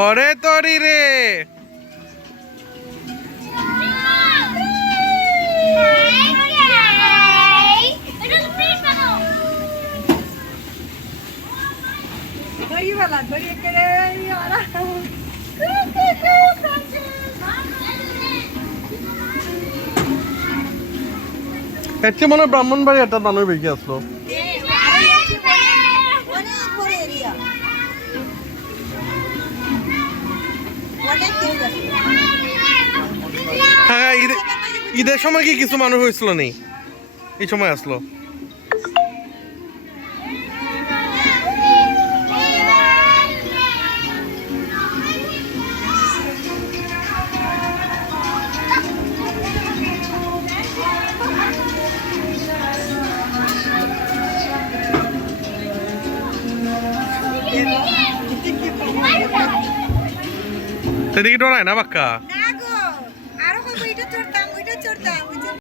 ওরে তরি রে এর চেয়ে মনে হয় ব্রাহ্মণবাড়ি একটা মানুষ বেশি আসলো। হ্যাঁ ঈদের সময় কি কিছু মানুষ হয়েছিল নেই, এই সময় আসলো। সেদিকে ডরায় না বাক্কা। না গো, আরো কইবো এটা চড়তাম, ওইটা চড়তাম।